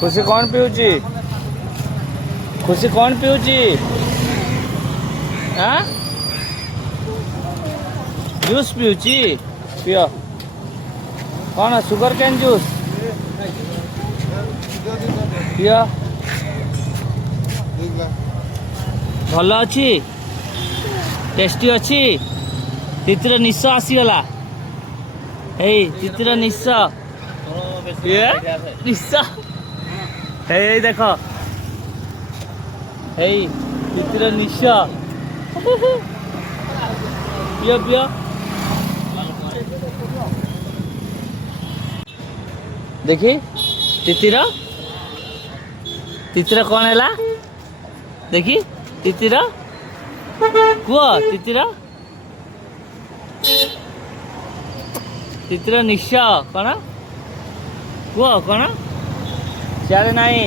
खुशी कौन पिउची खुशी कौन पिउची हाँ जूस पिउची पियो कौन सुगर कैन जूस पियो भल अच्छी टेस्टी अच्छी तितिर निश आसीगला तितिर निश निश देख तितिर निश पियो पियो देखी तितिर तितिर कौन है देखी तितिर कुह तितिर तितिर निश कौन कुह कौन सियाड़े नहीं